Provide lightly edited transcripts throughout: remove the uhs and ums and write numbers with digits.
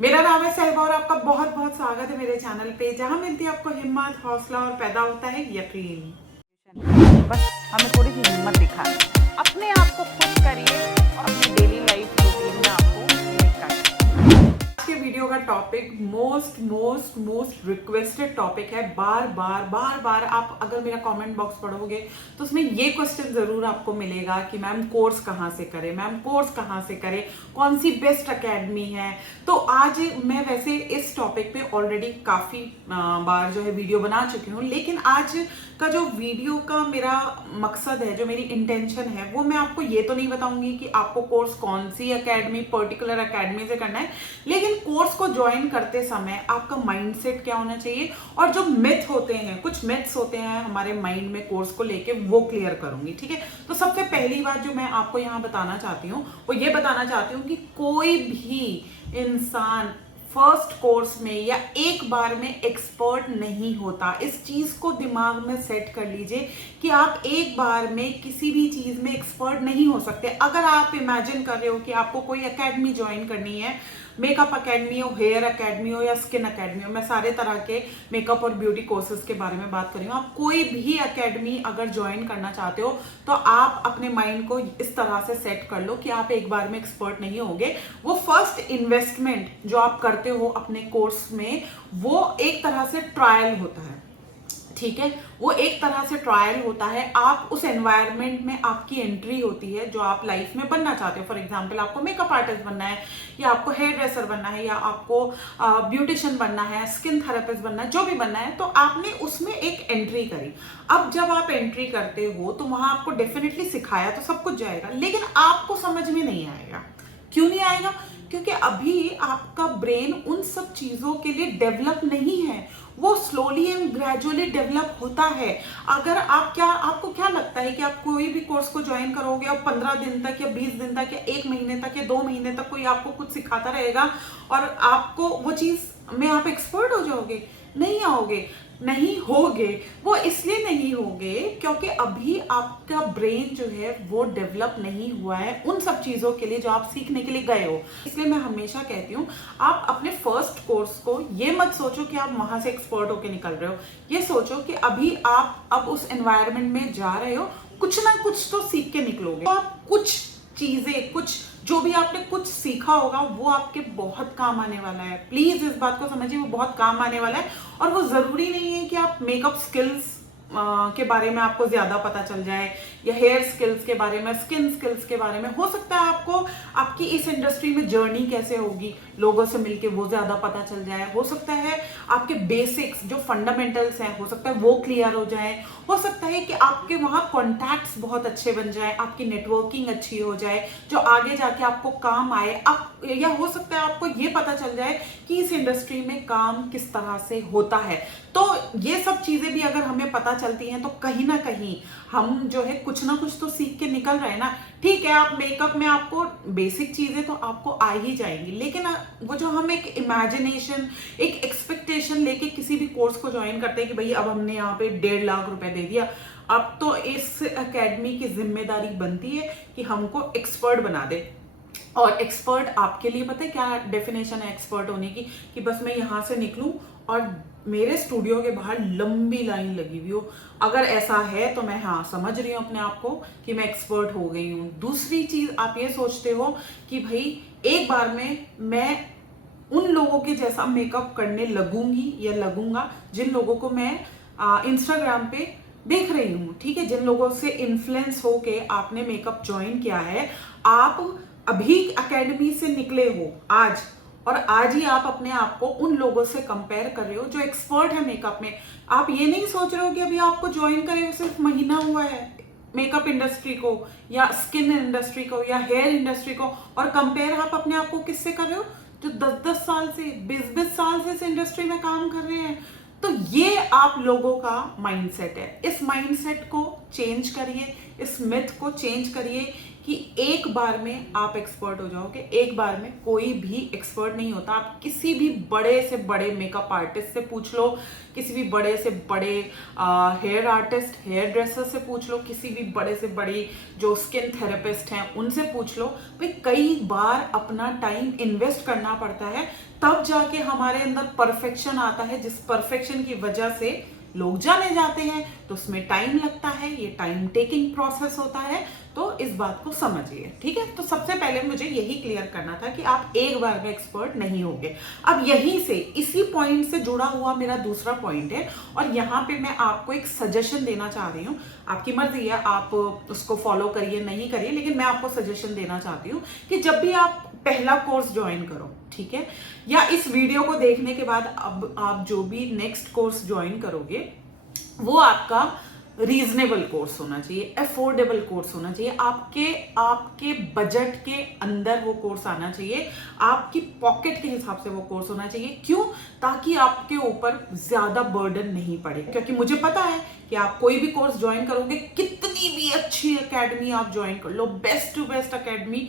मेरा नाम है सहबा और आपका बहुत बहुत स्वागत है मेरे चैनल पे, जहां मिलती है आपको हिम्मत, हौसला और पैदा होता है यकीन। बस हमें थोड़ी सी हिम्मत दिखानी है। अपने आप को खुश करिए और अपनी डेली लाइफ रूटीन में आपको निकालिए। आज के वीडियो का topic most most most requested topic है। बार बार बार बार आप अगर मेरा कमेंट बॉक्स पढ़ोगे तो उसमें ये क्वेश्चन जरूर आपको मिलेगा कि मैम कोर्स कहाँ से करें, मैम कोर्स कहाँ से करें, कौन सी बेस्ट अकेडमी है। तो आज मैं वैसे इस टॉपिक पे ऑलरेडी काफी बार जो है वीडियो बना चुकी हूँ, लेकिन आज का जो वीडियो का मेरा मकसद है, जो मेरी इंटेंशन है, वो मैं आपको ये तो नहीं बताऊंगी कि आपको कोर्स कौन सी अकेडमी, पर्टिकुलर अकेडमी से करना है, लेकिन कोर्स को ज्वाइन करते समय आपका माइंडसेट क्या होना चाहिए और जो मिथ होते हैं, कुछ मिथ्स होते हैं हमारे माइंड में कोर्स को लेके, वो क्लियर करूंगी। ठीक है, तो सबसे पहली बात जो मैं आपको यहाँ बताना चाहती हूँ वो ये बताना चाहती हूँ कि कोई भी इंसान फर्स्ट कोर्स में या एक बार में एक्सपर्ट नहीं होता। इस चीज को दिमाग में सेट कर लीजिए कि आप एक बार में किसी भी चीज में एक्सपर्ट नहीं हो सकते। अगर आप इमेजिन कर रहे हो कि आपको कोई एकेडमी ज्वाइन करनी है, मेकअप एकेडमी हो, हेयर एकेडमी हो या स्किन एकेडमी हो, मैं सारे तरह के मेकअप और ब्यूटी कोर्सेज के बारे में बात कर रही हूँ। आप कोई भी एकेडमी अगर ज्वाइन करना चाहते हो तो आप अपने माइंड को इस तरह से सेट कर लो कि आप एक बार में एक्सपर्ट नहीं होगे। वो फर्स्ट इन्वेस्टमेंट जो आप करते हो अपने कोर्स में, वो एक तरह से ट्रायल होता है। ठीक है, वो एक तरह से ट्रायल होता है। आप उस एनवायरनमेंट में आपकी एंट्री होती है जो आप लाइफ में बनना चाहते हो। फॉर एग्जांपल, आपको मेकअप आर्टिस्ट बनना है, या आपको हेयर ड्रेसर बनना है, या आपको ब्यूटिशियन बनना है, स्किन थेरेपिस्ट बनना है, जो भी बनना है, तो आपने उसमें एक एंट्री करी। अब जब आप एंट्री करते हो तो वहां आपको डेफिनेटली सिखाया तो सब कुछ जाएगा, लेकिन आपको समझ में नहीं आएगा। क्यों नहीं आएगा? क्योंकि अभी आपका ब्रेन उन सब चीजों के लिए डेवलप नहीं है। वो स्लोली एंड ग्रेजुअली डेवलप होता है। अगर आपको क्या लगता है कि आप कोई भी कोर्स को ज्वाइन करोगे और 15 दिन तक या 20 दिन तक या 1 महीने तक या 2 महीने तक कोई आपको कुछ सिखाता रहेगा और आपको वो चीज में आप एक्सपर्ट हो जाओगे? नहीं आओगे, नहीं होगे। वो इसलिए नहीं होगे क्योंकि अभी आपका ब्रेन जो है वो डेवलप नहीं हुआ है उन सब चीजों के लिए जो आप सीखने के लिए गए हो। इसलिए मैं हमेशा कहती हूँ, आप अपने फर्स्ट कोर्स को ये मत सोचो कि आप वहां से एक्सपर्ट होके निकल रहे हो। ये सोचो कि अभी आप अब उस एनवायरनमेंट में जा रहे हो, कुछ ना कुछ तो सीख के निकलोगे। तो आप कुछ चीजें, कुछ जो भी आपने कुछ सीखा होगा वो आपके बहुत काम आने वाला है। प्लीज इस बात को समझिए, वो बहुत काम आने वाला है। और वो जरूरी नहीं है कि आप मेकअप स्किल्स के बारे में आपको ज्यादा पता चल जाए, या हेयर स्किल्स के बारे में, स्किन स्किल्स के बारे में। हो सकता है आपको आपकी इस इंडस्ट्री में जर्नी कैसे होगी, लोगों से मिलके वो ज्यादा पता चल जाए। हो सकता है आपके बेसिक्स जो फंडामेंटल्स हैं, हो सकता है वो क्लियर हो जाए। हो सकता है कि आपके वहां कॉन्टैक्ट्स बहुत अच्छे बन जाए, आपकी नेटवर्किंग अच्छी हो जाए जो आगे जाके आपको काम आए। या हो सकता है आपको ये पता चल जाए कि इस इंडस्ट्री में काम किस तरह से होता है। तो ये सब चीजें भी अगर हमें पता चलती हैं तो कहीं ना कहीं हम जो है कुछ ना कुछ तो सीख के निकल रहे हैं ना। ठीक है, आप मेकअप में आपको बेसिक चीजें तो आपको आ ही जाएंगी, लेकिन वो जो हम एक इमेजिनेशन, एक एक्सपेक्टेशन लेके किसी भी कोर्स को ज्वाइन करते हैं कि भाई अब हमने यहाँ पे 1.5 लाख रुपए दे दिया, अब तो इस एकेडमी की जिम्मेदारी बनती है कि हमको एक्सपर्ट बना दे। और एक्सपर्ट आपके लिए पता है क्या डेफिनेशन है एक्सपर्ट होने की? कि बस मैं यहां से निकलूं और मेरे स्टूडियो के बाहर लंबी लाइन लगी हुई हो। अगर ऐसा है तो मैं हाँ समझ रही हूं अपने आप को कि मैं एक्सपर्ट हो गई हूं। दूसरी चीज, आप ये सोचते हो कि भाई एक बार में मैं उन लोगों के जैसा मेकअप करने लगूंगी या लगूंगा जिन लोगों को मैं इंस्टाग्राम पे देख रही हूँ। ठीक है, जिन लोगों से इन्फ्लुएंस होके आपने मेकअप ज्वाइन किया है, आप अभी एकेडमी से निकले हो आज, और आज ही आप अपने आप को उन लोगों से कंपेयर कर रहे हो जो एक्सपर्ट है मेकअप में। आप ये नहीं सोच रहे हो कि अभी आपको ज्वाइन करे हुए सिर्फ महीना हुआ है मेकअप इंडस्ट्री को, या स्किन इंडस्ट्री को, या हेयर इंडस्ट्री को, और कंपेयर आप अपने आप को किससे कर रहे हो जो 10-10 साल से, 20-20 साल से इस इंडस्ट्री में काम कर रहे हैं। तो ये आप लोगों का माइंडसेट है। इस माइंडसेट को चेंज करिए, इस मिथ को चेंज करिए कि एक बार में आप एक्सपर्ट हो जाओगे। एक बार में कोई भी एक्सपर्ट नहीं होता। आप किसी भी बड़े से बड़े मेकअप आर्टिस्ट से पूछ लो, किसी भी बड़े से बड़े हेयर आर्टिस्ट, हेयर ड्रेसर से पूछ लो, किसी भी बड़े से बड़ी जो स्किन थेरेपिस्ट हैं उनसे पूछ लो। भाई कई बार अपना टाइम इन्वेस्ट करना पड़ता है तब जाके हमारे अंदर परफेक्शन आता है, जिस परफेक्शन की वजह से लोग जाने जाते हैं। तो उसमें टाइम लगता है, ये टाइम टेकिंग प्रोसेस होता है, तो इस बात को समझिए, ठीक है। तो सबसे पहले मुझे यही क्लियर करना था कि आप एक बार में एक्सपर्ट नहीं होंगे। अब यहीं से, इसी पॉइंट से जुड़ा हुआ मेरा दूसरा पॉइंट है, और यहाँ पे मैं आपको एक सजेशन देना चाह रही हूँ। आपकी मर्जी है, आप उसको फॉलो करिए नहीं करिए, लेकिन मैं आपको सजेशन देना चाहती हूँ कि जब भी आप पहला कोर्स ज्वाइन करो, ठीक है, या इस वीडियो को देखने के बाद अब आप जो भी नेक्स्ट कोर्स ज्वाइन करोगे वो आपका रीजनेबल कोर्स होना चाहिए, अफोर्डेबल कोर्स होना चाहिए, आपके बजट के अंदर वो कोर्स आना चाहिए, आपकी पॉकेट के हिसाब से वो कोर्स होना चाहिए। क्यों? ताकि आपके ऊपर ज्यादा बर्डन नहीं पड़े, क्योंकि मुझे पता है कि आप कोई भी कोर्स ज्वाइन करोगे, कितनी भी अच्छी एकेडमी आप ज्वाइन कर लो, बेस्ट टू बेस्ट एकेडमी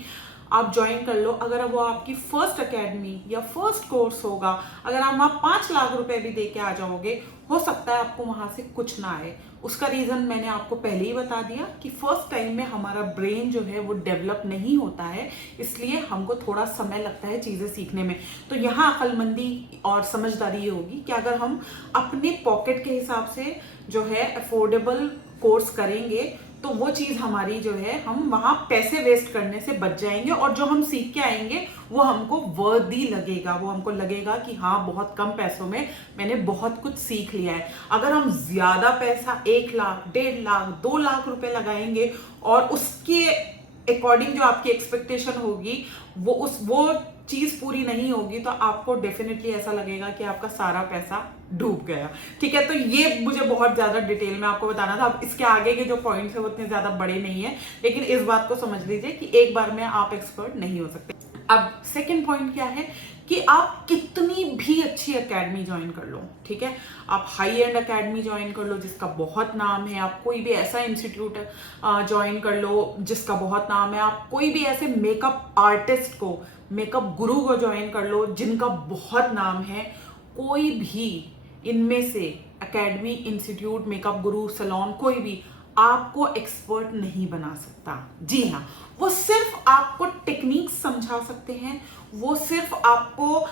आप ज्वाइन कर लो, अगर वो आपकी फर्स्ट एकेडमी या फर्स्ट कोर्स होगा, अगर आप वहां 5 लाख रुपए भी दे के आ जाओगे, हो सकता है आपको वहां से कुछ ना आए। उसका रीजन मैंने आपको पहले ही बता दिया कि फर्स्ट टाइम में हमारा ब्रेन जो है वो डेवलप नहीं होता है, इसलिए हमको थोड़ा समय लगता है चीजें सीखने में। तो यहाँ अक्लमंदी और समझदारी ये होगी कि अगर हम अपने पॉकेट के हिसाब से जो है अफोर्डेबल कोर्स करेंगे, तो वो चीज हमारी जो है, हम वहां पैसे वेस्ट करने से बच जाएंगे, और जो हम सीख के आएंगे वो हमको वर्दी लगेगा, वो हमको लगेगा कि हाँ बहुत कम पैसों में मैंने बहुत कुछ सीख लिया है। अगर हम ज्यादा पैसा 1 लाख, 1.5 लाख, 2 लाख रुपए लगाएंगे और उसके अकॉर्डिंग जो आपकी एक्सपेक्टेशन होगी वो चीज पूरी नहीं होगी, तो आपको डेफिनेटली ऐसा लगेगा कि आपका सारा पैसा डूब गया, ठीक है। तो ये मुझे बहुत ज्यादा डिटेल में आपको बताना था। अब इसके आगे के जो पॉइंट्स है वो इतने ज्यादा बड़े नहीं है, लेकिन इस बात को समझ लीजिए कि एक बार में आप एक्सपर्ट नहीं हो सकते। अब सेकंड पॉइंट क्या है कि आप कितनी भी अच्छी एकेडमी ज्वाइन कर लो, ठीक है, आप हाई एंड एकेडमी ज्वाइन कर लो जिसका बहुत नाम है, आप कोई भी ऐसा इंस्टीट्यूट ज्वाइन कर लो जिसका बहुत नाम है, आप कोई भी ऐसे मेकअप आर्टिस्ट को, मेकअप गुरु को ज्वाइन कर लो जिनका बहुत नाम है, कोई भी इनमें से एकेडमी, इंस्टीट्यूट, मेकअप गुरु, सैलून, कोई भी आपको एक्सपर्ट नहीं बना सकता। जी हाँ, वो सिर्फ आपको टेक्निक समझा सकते हैं, वो सिर्फ आपको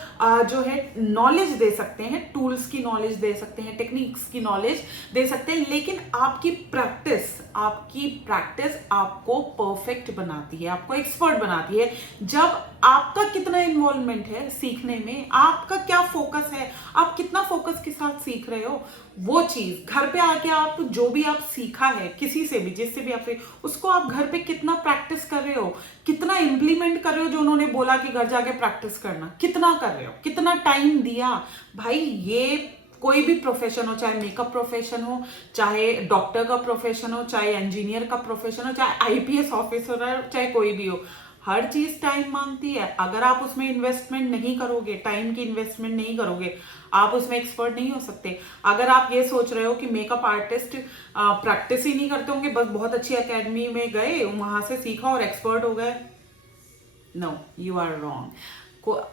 जो है नॉलेज दे सकते हैं, टूल्स की नॉलेज दे सकते हैं, टेक्निक्स की नॉलेज दे सकते हैं, लेकिन आपकी प्रैक्टिस आपको परफेक्ट बनाती है, आपको एक्सपर्ट बनाती है। जब आपका कितना इन्वॉल्वमेंट है सीखने में, आपका क्या फोकस है, आप कितना फोकस के साथ सीख रहे हो, वो चीज घर पे आके आप जो भी आप सीखा है किसी से भी, जिससे भी आप उसको आप घर पे कितना प्रैक्टिस कर रहे हो, कितना इंप्लीमेंट कर रहे हो, जो उन्होंने बोला कि घर जाके प्रैक्टिस करना, कितना कर रहे हो, कितना टाइम दिया। भाई ये कोई भी प्रोफेशन हो, चाहे मेकअप प्रोफेशन हो, चाहे डॉक्टर का प्रोफेशन हो, चाहे इंजीनियर का प्रोफेशन हो, चाहे आईपीएस ऑफिसर हो, चाहे कोई भी हो, हर चीज टाइम मांगती है। अगर आप उसमें इन्वेस्टमेंट नहीं करोगे, टाइम की इन्वेस्टमेंट नहीं करोगे, आप उसमें एक्सपर्ट नहीं हो सकते। अगर आप ये सोच रहे हो कि मेकअप आर्टिस्ट प्रैक्टिस ही नहीं करते होंगे, बस बहुत अच्छी एकेडमी में गए, वहां से सीखा और एक्सपर्ट हो गए, नो, यू आर रॉन्ग।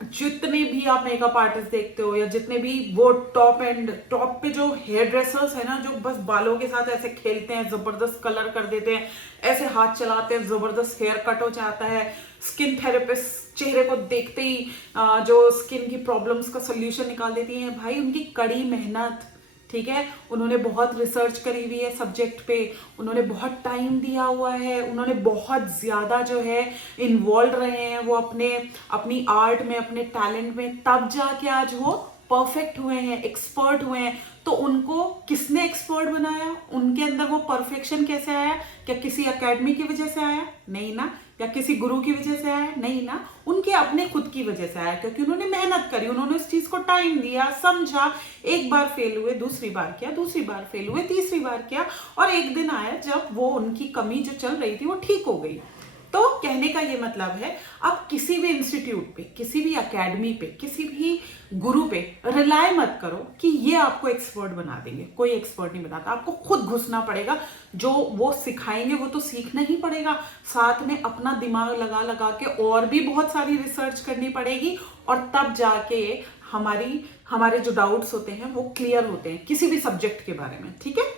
जितने भी आप मेकअप आर्टिस्ट देखते हो, या जितने भी वो टॉप पे जो हेयर ड्रेसर्स है ना, जो बस बालों के साथ ऐसे खेलते हैं, जबरदस्त कलर कर देते हैं, ऐसे हाथ चलाते हैं, जबरदस्त हेयर कट हो जाता है, स्किन थेरेपिस्ट चेहरे को देखते ही जो स्किन की प्रॉब्लम्स का सोल्यूशन निकाल देती है, भाई उनकी कड़ी मेहनत, ठीक है, उन्होंने बहुत रिसर्च करी हुई है सब्जेक्ट पे, उन्होंने बहुत टाइम दिया हुआ है, उन्होंने बहुत ज्यादा जो है इन्वॉल्व रहे हैं वो अपनी आर्ट में, अपने टैलेंट में, तब जाके आज वो परफेक्ट हुए हैं, एक्सपर्ट हुए हैं। तो उनको किसने एक्सपर्ट बनाया, उनके अंदर वो परफेक्शन कैसे आया? क्या किसी एकेडमी की वजह से आया? नहीं ना। या किसी गुरु की वजह से आया? नहीं ना। उनके अपने खुद की वजह से आया, क्योंकि उन्होंने मेहनत करी, उन्होंने उस चीज को टाइम दिया, समझा, एक बार फेल हुए, दूसरी बार किया, दूसरी बार फेल हुए, तीसरी बार किया, और एक दिन आया जब वो उनकी कमी जो चल रही थी वो ठीक हो गई। तो कहने का ये मतलब है, आप किसी भी इंस्टीट्यूट पे, किसी भी एकेडमी पे, किसी भी गुरु पे रिलाय मत करो कि ये आपको एक्सपर्ट बना देंगे। कोई एक्सपर्ट नहीं बनाता, आपको खुद घुसना पड़ेगा। जो वो सिखाएंगे वो तो सीखना ही पड़ेगा, साथ में अपना दिमाग लगा लगा के और भी बहुत सारी रिसर्च करनी पड़ेगी, और तब जाके हमारे जो डाउट्स होते हैं वो क्लियर होते हैं किसी भी सब्जेक्ट के बारे में, ठीक है।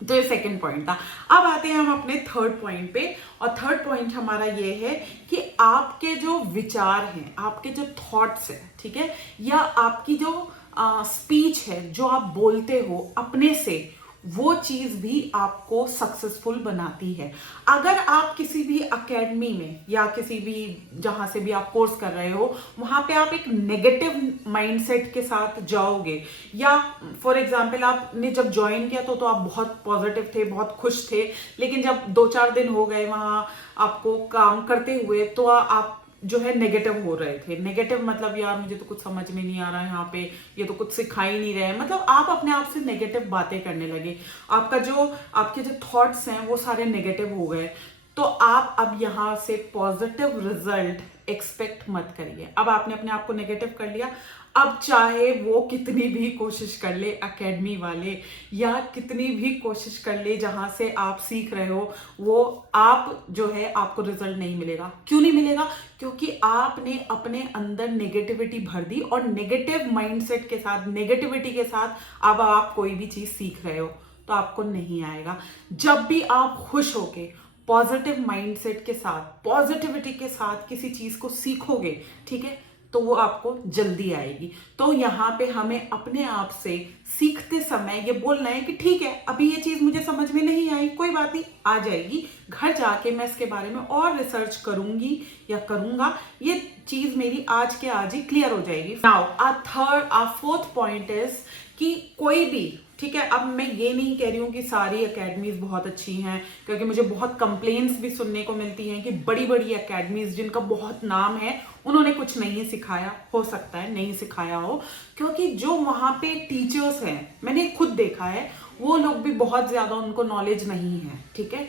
तो ये सेकंड पॉइंट था। अब आते हैं हम अपने थर्ड पॉइंट पे, और थर्ड पॉइंट हमारा ये है कि आपके जो विचार हैं, आपके जो थॉट्स हैं, ठीक है, या आपकी जो स्पीच है, जो आप बोलते हो अपने से, वो चीज भी आपको सक्सेसफुल बनाती है। अगर आप किसी भी एकेडमी में या किसी भी जहां से भी आप कोर्स कर रहे हो, वहां पे आप एक नेगेटिव माइंडसेट के साथ जाओगे, या फॉर एग्जांपल आपने जब ज्वाइन किया तो आप बहुत पॉजिटिव थे, बहुत खुश थे, लेकिन जब 2-4 दिन हो गए वहां आपको काम करते हुए, तो आप जो है नेगेटिव हो रहे थे। नेगेटिव मतलब यार मुझे तो कुछ समझ में नहीं आ रहा है यहाँ पे, ये तो कुछ सिखा ही नहीं रहे हैं, मतलब आप अपने आप से नेगेटिव बातें करने लगे, आपके जो थॉट्स हैं वो सारे नेगेटिव हो गए। तो आप अब यहाँ से पॉजिटिव रिजल्ट एक्सपेक्ट मत करिए। अब आपने अपने आप को नेगेटिव कर लिया, अब चाहे वो कितनी भी कोशिश कर ले एकेडमी वाले, या कितनी भी कोशिश कर ले जहां से आप सीख रहे हो, वो आप जो है आपको रिजल्ट नहीं मिलेगा। क्यों नहीं मिलेगा? क्योंकि आपने अपने अंदर नेगेटिविटी भर दी, और नेगेटिव माइंडसेट के साथ, नेगेटिविटी के साथ अब आप कोई भी चीज सीख रहे हो तो आपको नहीं आएगा। जब भी आप खुश होके पॉजिटिव माइंडसेट के साथ, पॉजिटिविटी के साथ किसी चीज को सीखोगे, ठीक है, तो वो आपको जल्दी आएगी। तो यहाँ पे हमें अपने आप से सीखते समय ये बोलना है कि ठीक है, अभी ये चीज मुझे समझ में नहीं आई, कोई बात नहीं, आ जाएगी, घर जाके मैं इसके बारे में और रिसर्च करूंगी या करूंगा, ये चीज मेरी आज के आज ही क्लियर हो जाएगी। नाउ फोर्थ पॉइंट इज कि कोई भी, ठीक है, अब मैं ये नहीं कह रही हूँ कि सारी एकेडमीज बहुत अच्छी हैं, क्योंकि मुझे बहुत कंप्लेंट्स भी सुनने को मिलती हैं कि बड़ी बड़ी एकेडमीज जिनका बहुत नाम है, उन्होंने कुछ नहीं सिखाया। हो सकता है नहीं सिखाया हो, क्योंकि जो वहां पे टीचर्स हैं, मैंने खुद देखा है, वो लोग भी बहुत ज्यादा, उनको नॉलेज नहीं है, ठीक है।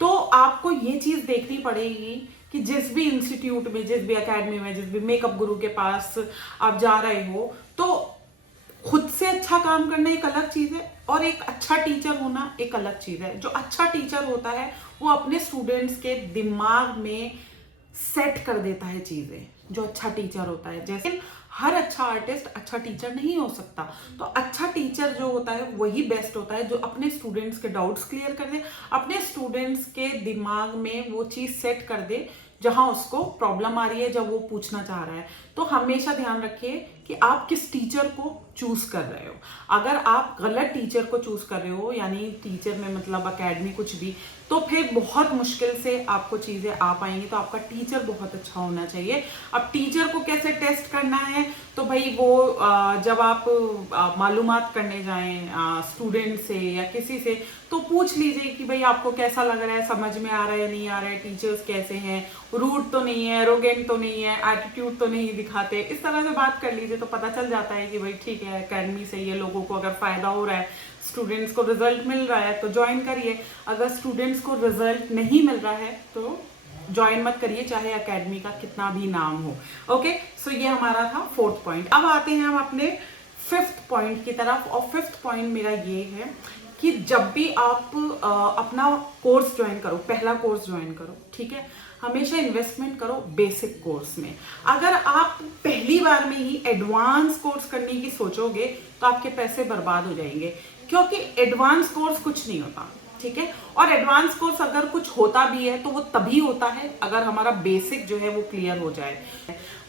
तो आपको ये चीज देखनी पड़ेगी कि जिस भी इंस्टीट्यूट में, जिस भी एकेडमी में, जिस भी मेकअप गुरु के पास आप जा रहे हो, तो खुद से अच्छा काम करना एक अलग चीज है, और एक अच्छा टीचर होना एक अलग चीज है। जो अच्छा टीचर होता है वो अपने स्टूडेंट्स के दिमाग में सेट कर देता है चीजें, जो अच्छा टीचर होता है। जैसे हर अच्छा आर्टिस्ट अच्छा टीचर नहीं हो सकता, तो अच्छा टीचर जो होता है वही बेस्ट होता है, जो अपने स्टूडेंट्स के डाउट्स क्लियर कर दे, अपने स्टूडेंट्स के दिमाग में वो चीज सेट कर दे जहां उसको प्रॉब्लम आ रही है, जब वो पूछना चाह रहा है। तो हमेशा ध्यान रखिए कि आप किस टीचर को चूज कर रहे हो। अगर आप गलत टीचर को चूज कर रहे हो, यानी टीचर में मतलब एकेडमी कुछ भी, तो फिर बहुत मुश्किल से आपको चीजें आ पाएंगी। तो आपका टीचर बहुत अच्छा होना चाहिए। अब टीचर को कैसे टेस्ट करना है, तो भाई वो जब आप मालूमात करने जाएं स्टूडेंट से या किसी से, तो पूछ लीजिए कि भाई आपको कैसा लग रहा है, समझ में आ रहा है, नहीं आ रहा है, टीचर्स कैसे हैं, रूड तो नहीं है, एरोगेंट तो नहीं है, एटीट्यूड तो नहीं दिखाते। इस तरह से बात कर लीजिए तो पता चल जाता है कि भाई ठीक है, एकेडमी से ये लोगों को अगर फायदा हो रहा है, स्टूडेंट्स को रिजल्ट मिल रहा है तो ज्वाइन करिए। अगर स्टूडेंट्स को रिजल्ट नहीं मिल रहा है तो ज्वाइन मत करिए, चाहे एकेडमी का कितना भी नाम हो। ओके, सो ये हमारा था फोर्थ पॉइंट। अब आते हैं हम अपने फिफ्थ पॉइंट की तरफ, और फिफ्थ पॉइंट मेरा ये है कि जब भी आप अपना कोर्स ज्वाइन करो, पहला कोर्स ज्वाइन करो, ठीक है, हमेशा इन्वेस्टमेंट करो बेसिक कोर्स में। अगर आप पहली बार में ही एडवांस कोर्स करने की सोचोगे तो आपके पैसे बर्बाद हो जाएंगे, क्योंकि एडवांस कोर्स कुछ नहीं होता, ठीक है। और एडवांस कोर्स अगर कुछ होता भी है तो वो तभी होता है अगर हमारा बेसिक जो है वो क्लियर हो जाए,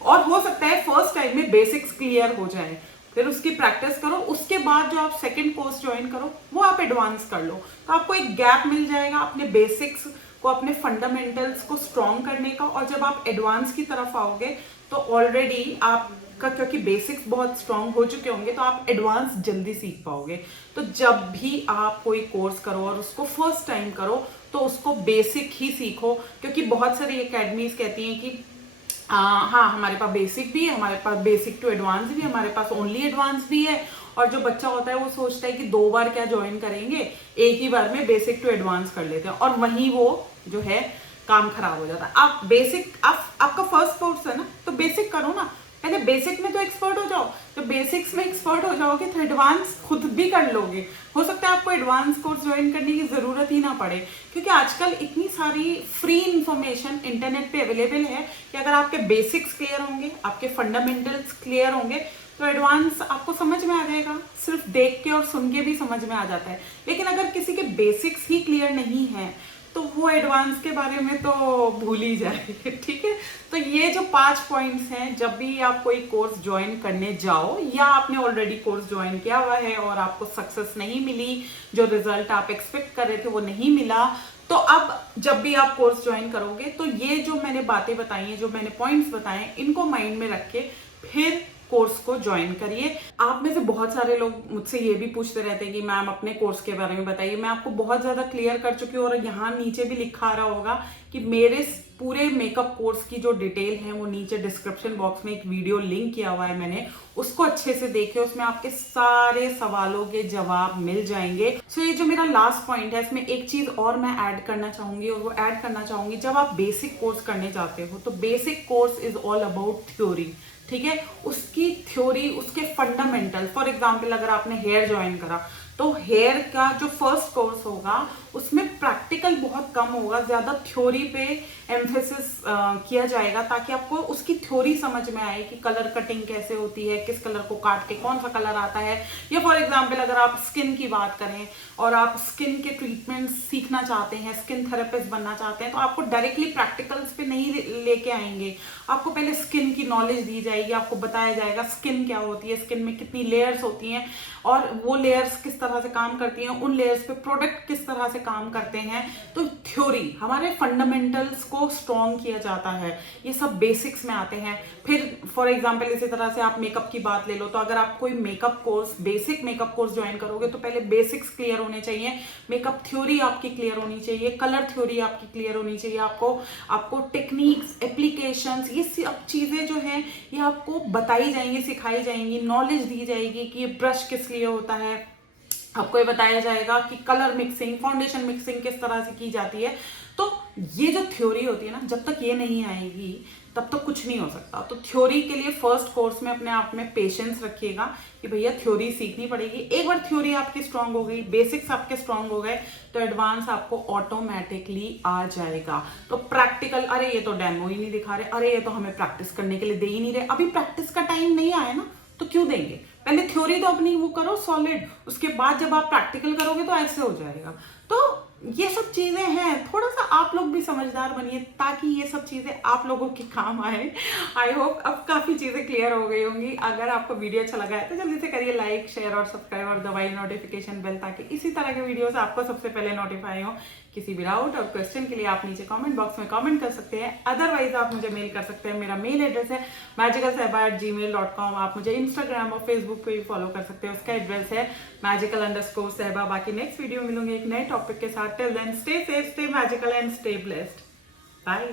और हो सकता है फर्स्ट टाइम में बेसिक्स क्लियर हो जाए, फिर उसकी प्रैक्टिस करो, उसके बाद जो आप सेकंड कोर्स ज्वाइन करो वो आप एडवांस कर लो, तो आपको एक गैप मिल जाएगा अपने बेसिक्स को, अपने फंडामेंटल्स को स्ट्रॉन्ग करने का। और जब आप एडवांस की तरफ आओगे तो ऑलरेडी आपका, क्योंकि बेसिक्स बहुत स्ट्रॉन्ग हो चुके होंगे, तो आप एडवांस जल्दी सीख पाओगे। तो जब भी आप कोई कोर्स करो और उसको फर्स्ट टाइम करो तो उसको बेसिक ही सीखो, क्योंकि बहुत सारी एकेडमीज कहती हैं कि हाँ हमारे पास बेसिक भी है, हमारे पास बेसिक टू एडवांस भी है, हमारे पास ओनली एडवांस भी है। और जो बच्चा होता है वो सोचता है कि 2 बार क्या ज्वाइन करेंगे, एक ही बार में बेसिक टू एडवांस कर लेते हैं, और वहीं वो जो है काम खराब हो जाता है। आप बेसिक, आपका फर्स्ट कोर्स है ना, तो बेसिक करो ना, पहले बेसिक में तो एक्सपर्ट हो जाओ। जब बेसिक्स में एक्सपर्ट हो जाओगे तो एडवांस खुद भी कर लोगे। हो सकता है आपको एडवांस कोर्स ज्वाइन करने की जरूरत ही ना पड़े, क्योंकि आजकल इतनी सारी फ्री इंफॉर्मेशन इंटरनेट पे अवेलेबल है कि अगर आपके बेसिक्स क्लियर होंगे, आपके फंडामेंटल्स क्लियर होंगे, तो एडवांस आपको समझ में आ जाएगा, सिर्फ देख के और सुन के भी समझ में आ जाता है। लेकिन अगर किसी के बेसिक्स ही क्लियर नहीं है तो वो एडवांस के बारे में तो भूल ही जाए। ठीक है, तो ये जो 5 पॉइंट्स हैं, जब भी आप कोई कोर्स ज्वाइन करने जाओ या आपने ऑलरेडी कोर्स ज्वाइन किया हुआ है और आपको सक्सेस नहीं मिली, जो रिजल्ट आप एक्सपेक्ट कर रहे थे वो नहीं मिला, तो अब जब भी आप कोर्स ज्वाइन करोगे तो ये जो मैंने बातें बताई हैं, जो मैंने पॉइंट्स बताए हैं, इनको माइंड में रख के फिर कोर्स को ज्वाइन करिए। आप में से बहुत सारे लोग मुझसे ये भी पूछते रहते हैं कि मैम अपने कोर्स के बारे में बताइए। मैं आपको बहुत ज्यादा क्लियर कर चुकी हूँ और यहाँ नीचे भी लिखा आ रहा होगा कि मेरे पूरे मेकअप कोर्स की जो डिटेल है वो नीचे डिस्क्रिप्शन बॉक्स में एक वीडियो लिंक किया हुआ है मैंने, उसको अच्छे से देखिए, उसमें आपके सारे सवालों के जवाब मिल जाएंगे। सो ये जो मेरा लास्ट पॉइंट है, इसमें एक चीज और मैं ऐड करना चाहूंगी, और वो ऐड करना चाहूंगी, जब आप बेसिक कोर्स करने जाते हो तो basic course is all about theory. ठीक है, उसकी थ्योरी, उसके फंडामेंटल, फॉर एग्जाम्पल अगर आपने हेयर ज्वाइन करा तो हेयर का जो फर्स्ट कोर्स होगा उसमें प्रैक्टिकल बहुत कम होगा, ज्यादा थ्योरी पे एम्फेसिस किया जाएगा ताकि आपको उसकी थ्योरी समझ में आए कि कलर कटिंग कैसे होती है, किस कलर को काट के कौन सा कलर आता है। या फॉर एग्जाम्पल अगर आप स्किन की बात करें और आप स्किन के ट्रीटमेंट सीखना चाहते हैं, स्किन थेरेपिस्ट बनना चाहते हैं, तो आपको डायरेक्टली प्रैक्टिकल्स पे नहीं लेके आएंगे, आपको पहले स्किन की नॉलेज दी जाएगी, आपको बताया जाएगा स्किन क्या होती है, स्किन में कितनी लेयर्स होती हैं और वो लेयर्स किस तरह से काम करती हैं, उन लेयर्स पे प्रोडक्ट किस तरह से काम करते हैं। तो थ्योरी, हमारे फंडामेंटल्स को स्ट्रॉन्ग किया जाता है, ये सब बेसिक्स में आते हैं। फिर फॉर एग्जांपल इसी तरह से आप मेकअप की बात ले लो, तो अगर आप कोई makeup course, basic makeup course join करोगे तो पहले बेसिक्स क्लियर होने चाहिए, मेकअप थ्योरी आपकी क्लियर होनी चाहिए, कलर थ्योरी आपकी क्लियर होनी चाहिए, आपको टेक्निक्स, एप्लीकेशंस, ये सब चीजें जो हैं ये आपको बताई जाएंगी, सिखाई जाएंगी, नॉलेज दी जाएगी कि ये ब्रश किस लिए होता है, आपको ये बताया जाएगा कि कलर मिक्सिंग, फाउंडेशन मिक्सिंग किस तरह से की जाती है। तो ये जो थ्योरी होती है ना, जब तक ये नहीं आएगी तब तक कुछ नहीं हो सकता। तो थ्योरी के लिए फर्स्ट कोर्स में अपने आप में पेशेंस रखिएगा कि भैया थ्योरी सीखनी पड़ेगी। एक बार थ्योरी आपकी स्ट्रांग हो गई, बेसिक्स आपके स्ट्रांग हो गए, तो एडवांस आपको ऑटोमेटिकली आ जाएगा। तो प्रैक्टिकल, अरे ये तो डेमो ही नहीं दिखा रहे, अरे ये तो हमें प्रैक्टिस करने के लिए दे ही नहीं रहे, अभी प्रैक्टिस का टाइम नहीं आया ना, तो क्यों देंगे? पहले थ्योरी तो अपनी वो करो सॉलिड, उसके बाद जब आप प्रैक्टिकल करोगे तो ऐसे हो जाएगा। तो ये सब चीजें हैं, थोड़ा सा आप लोग भी समझदार बनिए ताकि ये सब चीजें आप लोगों के काम आए। आई होप अब काफी चीजें क्लियर हो गई होंगी। अगर आपको वीडियो अच्छा लगा है तो जल्दी से करिए लाइक, शेयर और सब्सक्राइब और दबाइए नोटिफिकेशन बेल ताकि इसी तरह के वीडियोस आपको सबसे पहले नोटिफाई हो। किसी भी डाउट और क्वेश्चन के लिए आप नीचे कमेंट बॉक्स में कमेंट कर सकते हैं, अदरवाइज आप मुझे मेल कर सकते हैं। मेरा मेल एड्रेस है magicalsehba@gmail.com। आप मुझे इंस्टाग्राम और फेसबुक पे भी फॉलो कर सकते हैं, उसका एड्रेस है magical_sehba। बाकी नेक्स्ट वीडियो मिलूंगी एक नए टॉपिक के साथ। Till then stay safe, stay magical and stay blessed. Bye.